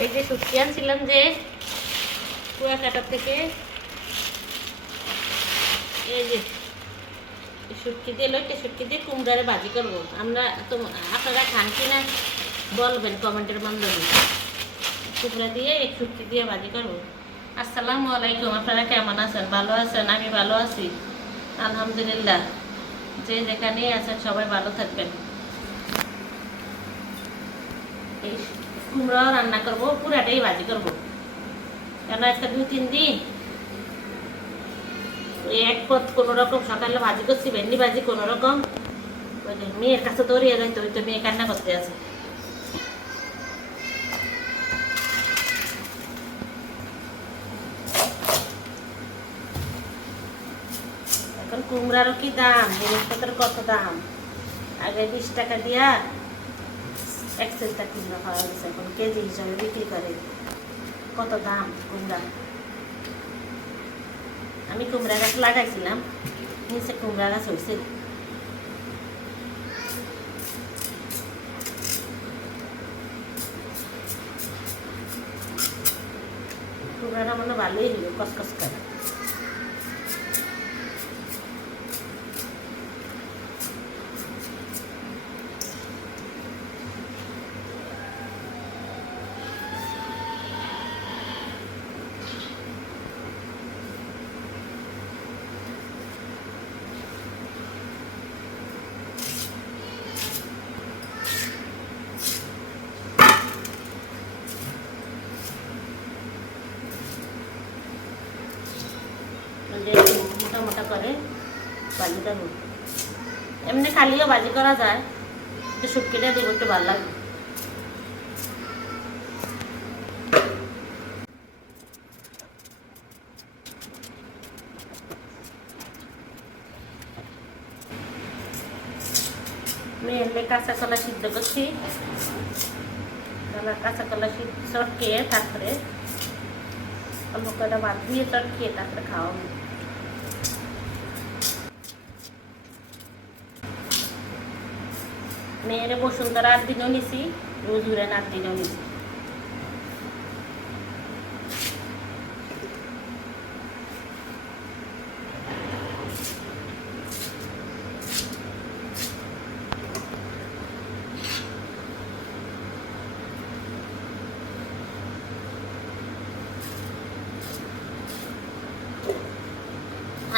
এই যে শুটকি আনছিলাম যে কুয়াকাটা থেকে, এই যে শুটকি দিয়ে লইটে শুটকি দিয়ে কুমড়ারে ভাজি করবো। আমরা তো আপনারা খান কিনা বলবেন কমেন্টের মাধ্যমে। কুমড়া দিয়ে এই শুটকি দিয়ে ভাজি করবো। আসসালামু আলাইকুম, আপনারা কেমন আছেন? ভালো আছেন? আমি ভালো আছি আলহামদুলিল্লাহ। যে যেখানেই আছেন সবাই ভালো থাকবেন। এই কুমড়াও রান্না করবো, পুরাটাই ভাজি করবো, কেন আজকে 2-3 দিন ওই এক পথ কোনো রকম সকালে ভাজি করছি, ভেন্ডি ভাজি কোনো রকম। ওই যে মেয়ের কাছে দৌড়িয়ে যাইতো, ওই তো মেয়ে কান্না করতে আছে। এখন কুমড়ারও কি দাম, জিনিসপত্রের কত দাম। আগে 20 টাকা দিয়া 1 কিলো পাওয়া গেছে, এখন কেজি হিসাবে বিক্রি করে। কত দাম কুমড়া। আমি কুমড়া গাছ লাগাইছিলাম, নিচে কুমড়া গাছ হয়েছে। কুমড়াটা মনে ভালোই হলো, কসকস করে। মোটা মোটা করে ভাজি করবো। এমনি খালিও ভাজি করা যায়, একটু শুটকিটা দেবো, একটু ভালো লাগবে। মেয়ে কাঁচা কলা সিদ্ধ করছি, কাঁচা কলা সিদ্ধ চটকিয়ে তারপরে অল্প কটা ভাত দিয়ে চটকিয়ে তারপরে খাওয়াবো। মেয়েরে বসুন্ধরা 8 দিনও নিছি, রোজুরেন 8 দিনও নিছি।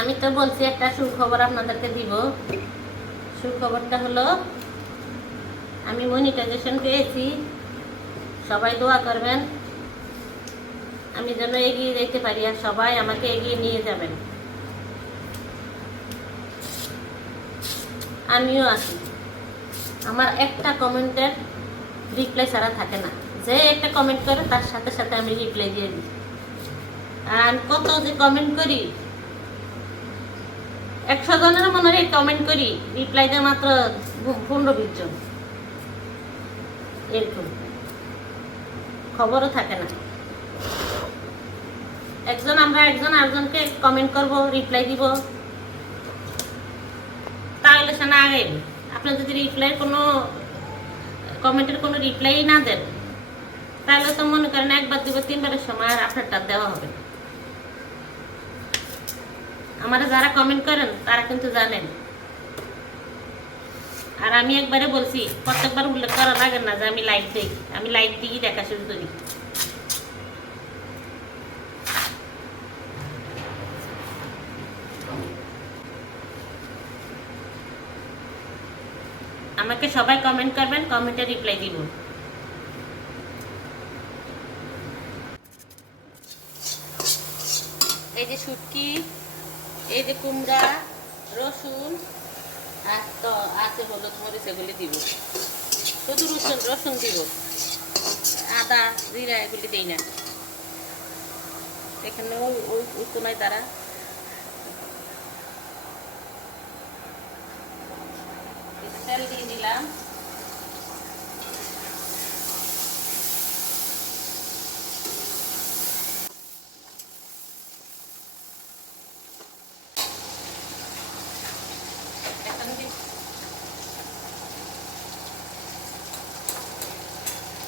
আমি তো বলছি একটা সুখবর আপনাদেরকে দিব। সুখবরটা হলো আমি মনিটাইজেশন পেয়েছি। সবাই দোয়া করবেন আমি যেন এগিয়ে যেতে পারি, আর সবাই আমাকে এগিয়ে নিয়ে যাবেন। আমিও আছি। আমার একটা কমেন্টের রিপ্লাই ছাড়া থাকে না। যে একটা কমেন্ট করে তার সাথে সাথে আমি রিপ্লাই দিয়ে দিই। আর আমি কত যে কমেন্ট করি, 100 জনের মনে হয় কমেন্ট করি, রিপ্লাই দেয় মাত্র 15-20 জন। এরকম খবরও থাকে না। আমরা একজন আরেকজনকে কমেন্ট করব, রিপ্লাই দিব, তাহলে সে না আগে। আপনার যদি কোনো কমেন্টের কোনো রিপ্লাই না দেন, তাহলে তো মনে করেন 1 বার 2 বার 3 বারের সময় আর আপনারটা দেওয়া হবে না। আমারা যারা কমেন্ট করেন তারা কিন্তু জানেন। আর আমি একবারে বলছি, প্রত্যেকবার উল্লেখ করা লাগে না যে আমি লাইক দিই। আমি লাইক দিই দেখা শুরু করি। আমাকে সবাই কমেন্ট করবেন, কমেন্টে রিপ্লাই দিব। এই যে শুটকি, এই যে কুমড়া, রসুন আর তো আছে হলুদ মরিচ, এগুলি দিব। শুধু রসুন দিব, আদা জিরা এগুলি দিই না। এখানে ওই কোনায় তারা তেল দিয়ে দিলাম।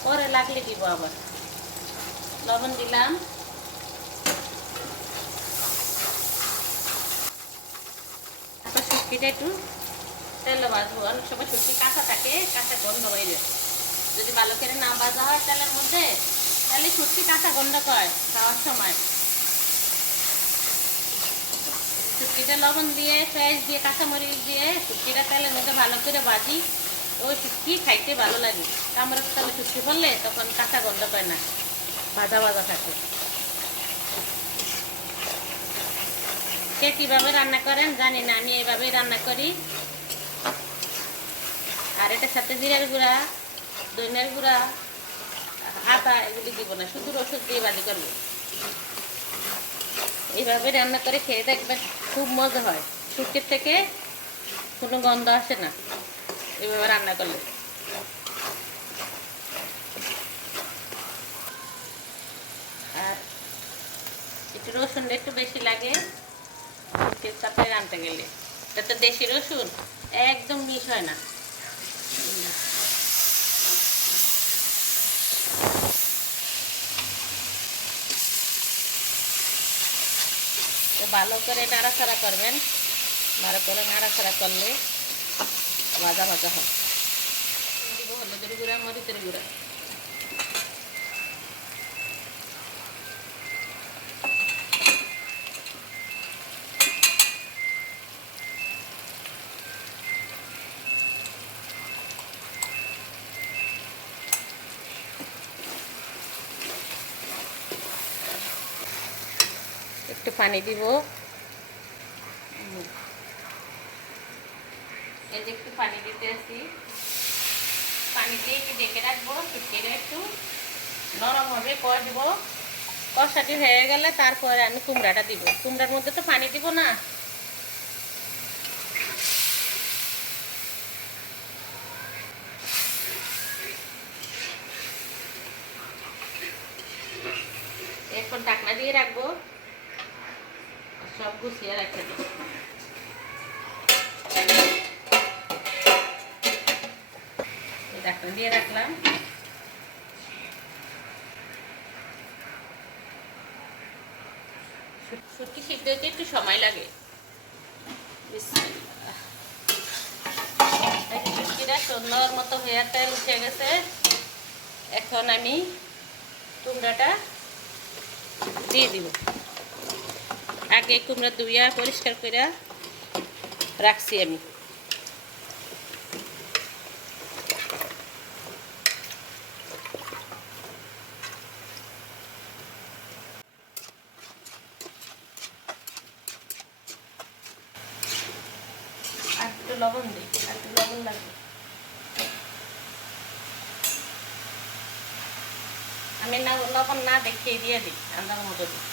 পরে লাগলে দিব আবার। লবণ দিলাম। তারপর শুটকিটা একটু তেলে ভাজবো। অনেক সময় শুটকি কাঁচা থাকে, কাঁচা গন্ধ হয়ে যায়। যদি ভালো করে না ভাজা হয় তেলের মধ্যে, তাহলে শুটকি কাঁচা গন্ধ করে খাওয়ার সময়। শুটকিটা লবণ দিয়ে, পেঁয়াজ দিয়ে, কাঁচামরিচ দিয়ে শুটকিটা তেলের মধ্যে ভালো করে ভাজি। ওই শুটকি খাইতে ভালো লাগে। কামড়ের তেলে শুটকি পড়লে তখন কাঁচা গন্ধ পায় না, ভাজা ভাজা থাকে। কে কীভাবে রান্না করেন জানি না, আমি এইভাবেই রান্না করি। আর এটার সাথে জিরার গুঁড়া, ধনিয়ার গুঁড়া, আটা এগুলি দিব না, শুধু রসুন দিয়ে ভাজি করবো। এইভাবে রান্না করে খেয়ে দেখবেন, খুব মজা হয়। শুটকির থেকে কোনো গন্ধ আসে না এইভাবে রান্না করলে। আর একটু রসুনটা একটু বেশি লাগে শুটকির সাথে রান্নতে গেলে। এটা তো দেশি রসুন, একদম মিশ হয় না। তো ভালো করে নাড়াচাড়া করবেন। ভালো করে নাড়াচাড়া করলে ভাজা ভাজা হয়। দিব হলুদের গুঁড়া, মরিচের গুঁড়া। একটু পানি দিব। এই যে একটু পানি দিতে আসি, পানি দিয়ে একটু ঢেকে রাখবো। শুটকিটা একটু নরম হবে, কষবো। কষাটি হয়ে গেলে তারপরে আমি কুমড়াটা দিব। কুমড়ার মধ্যে তো পানি দিব না। এরপর ঢাকনা দিয়ে রাখবো, সব গুছিয়ে রাখতে দেবো। ঢাকনা দিয়ে রাখলাম। শুটকি সিদ্ধ হতে একটু সময় লাগে। শুটকিটা সুন্দর মতো হয়ে তেল উঠে গেছে। এখন আমি কুমড়াটা দিয়ে দিব। আগে কুমড়া ধুইয়া পরিষ্কার করে রাখছি আমি। আর একটু লবণ দিই, আর একটু লবণ লাগবে। আমি না লবণ না দেখিয়ে দিয়ে দিই, আন্দাজ মতো দিই।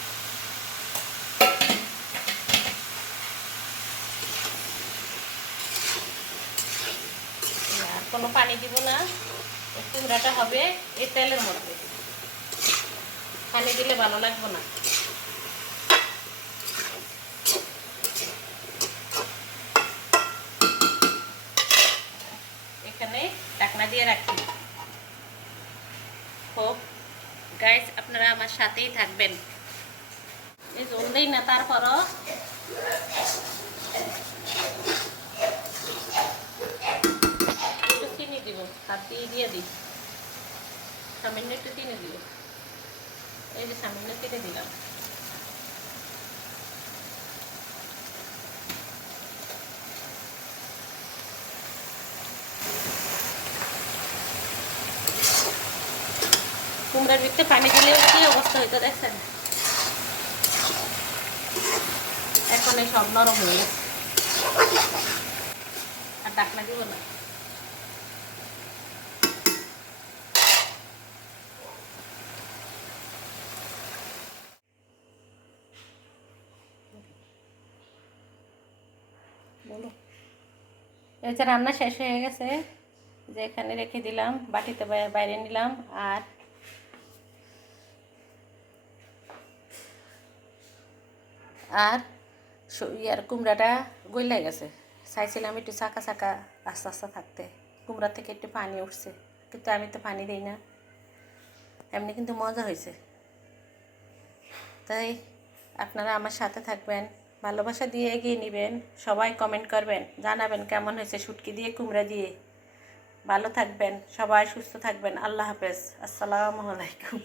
আর কোনো পানি দিব না। কুমড়াটা হবে এই তেলের মধ্যে, পানি দিলে ভালো লাগবে না। এখানে ঢাকনা দিয়ে রাখি। হোক গাইস, আপনারা আমার সাথেই থাকবেন। এই জল দেই না, তারপরও একটু চিনি দিব। হাত দিয়ে দিই, সামান্য একটু চিনি দিব। এই যে সামান্য চিনি দিলাম। কুমড়ার ভিতরে পানি দিলেও কি অবস্থা হইতো দেখছেন। এখন এই সব নরম হয়ে গেছে, আর ঢাকনা দিব না। বলো, এই যে রান্না শেষ হয়ে গেছে, যে এখানে রেখে দিলাম, বাটিতে বাইরে নিলাম। আর আর ইয়ার কুমড়াটা গইলা গেছে। চাইছিলাম একটু চাকা চাকা আস্তে আস্তে থাকতে, কুমড়া থেকে একটু পানি উঠছে, কিন্তু আমি তো পানি দিই না। এমনি কিন্তু মজা হয়েছে। তাই আপনারা আমার সাথে থাকবেন, ভালোবাসা দিয়ে এগিয়ে নেবেন, সবাই কমেন্ট করবেন, জানাবেন কেমন হয়েছে শুটকি দিয়ে কুমড়া দিয়ে। ভালো থাকবেন, সবাই সুস্থ থাকবেন। আল্লাহ হাফেজ, আসসালামু আলাইকুম।